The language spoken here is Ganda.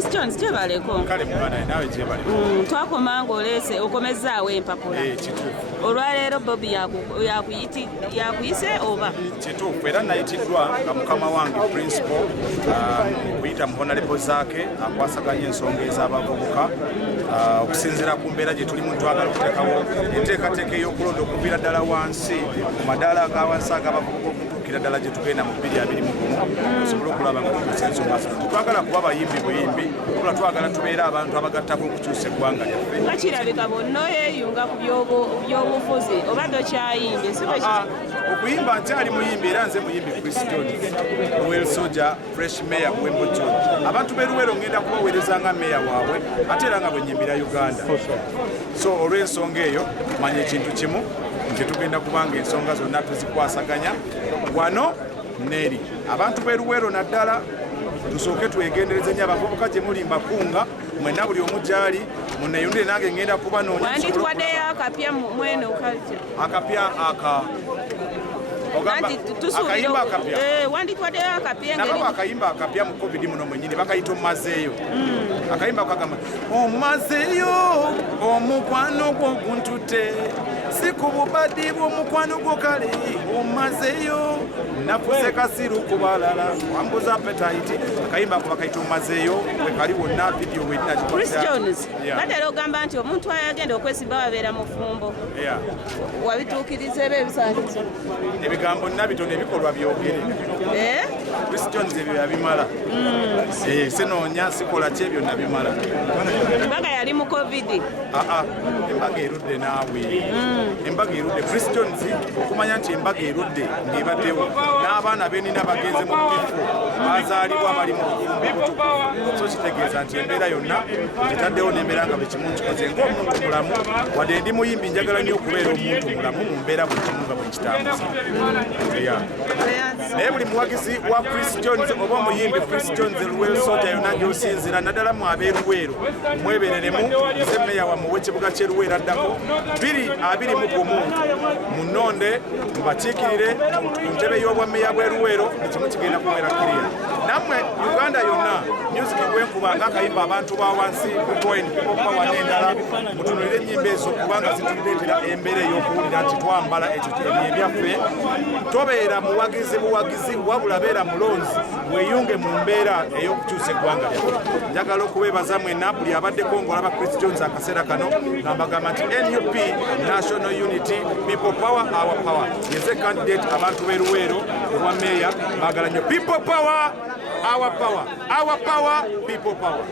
Christians kyebaleko kale mwana nawe kyebale twakoma ng'oleese okomezaawo empapula kituufu olwaleero Bobi yakuyise oba kituufu era nayitiddwa nga mukama wange principal okuyita mu honorable zaake akwasaganya ensonga ez'abavubuka okusinziira ku mbeera gye tulimu twagala okuteekawo enteekateeka ey'okulonda okuviira ddala wansi mu madaala agawansi ag'abavubuka okutuukira ddala gye tugenda mu 2021 tusobole okulaba nga tutuusa ensonga zino tetwagala kuba bayimbi buyimbi wabula twagala tubeere abantu abagattako okukyusa eggwanga lyaffe nga kirabika bonna oyeyunga ku by'obufuzi oba tokyayimbye si okuyimba nkyali muyimbi era nze muyimbi Chris Jones Ruel Soja fresh mayor Wembo John abantu beruwero ngenda kubaweereza nga meya waabwe ate era nga bwe nyimbira Uganda so olw'ensonga eyo manya ekintu kimu nti tugenda kubanga ensonga zonna tuzikwasaganya wano neeri abantu beruwero naddala tusooke twegendereze nnyo abavubuka gye muli mbakunga mwenna buli omu gyali munneeyundire nange ngenda kuba wandituwaddeyo akapya mwene okajja akapya akayimba akapya wandituwaddeyo akapya nabo akayimba akapya mu covid muno mwennyini bakayita omumazeeyo akayimba kagamba omumazeeyo omukwano gwo guntute si ku bubadi bw'omukwano gwo kale omumazeeyo nafuze kasiru ku balala wambuza appetite akayimba ako bakayita omumazeeyo bwe kali bonna vidiyo Chris Jones batera ogamba nti omuntu ayagenda okwesimba wabeera mufumbo wabituukiriza eba ebisaanizo ebigambo nna bitono ebikolwa byogere Chris Jones ebyo yabimala sinoonya sikola ki ebyo nabimala embaga yali mu covid embaga erudde naawe embaga erudde Chris Jones okumanya nti embaga erudde ng'ebaddewo n'abaana benina bagenze mu kifo bazaalibwa bali mu bufumbo butukuvu so kitegeeza nti embeera yonna gitaddewo n'embeera nga buli kimu nkikoze ng'omuntu mulamu wadde ndi muyimbi njagala nnyo okubeera omuntu mulamu mu mbeera buli kimu nga bwe kitambuza naye buli muwagizi wa Chris Jones oba omuyimbi Chris Jones Ruel Soja yonna gy'osinzira naddala mu ab'eruweero mwebereremu nze meya wammwe w'ekibuga ky'eruweero addako 2021 munonde mubakiikirire ku ntebe y'obwammeya bw'eruweero ekimu kigenda kubeera kiriya nammwe Uganda yonna music gwenkuba ng'akayimba abantu ba wansi kupoin power n'endala mutunulire ennyimba ezo kubanga zituleetera embeera ey'okuwulira nti twambala ekyo ebyaffe tobeera muwagizi buwagizi wabula beera mulonzi weeyunge mu mbeera ey'okukyusa eggwanga lyaffe njagala okubeebaza mwenna buli abaddeko ng'olaba Chris Jones akaseera kano nga mbagamba nti NUP National Unity People Power Our Power yeze candidate abantu b'eruweero olwa meeya baagala nnyo People Power Our Power Our Power People Power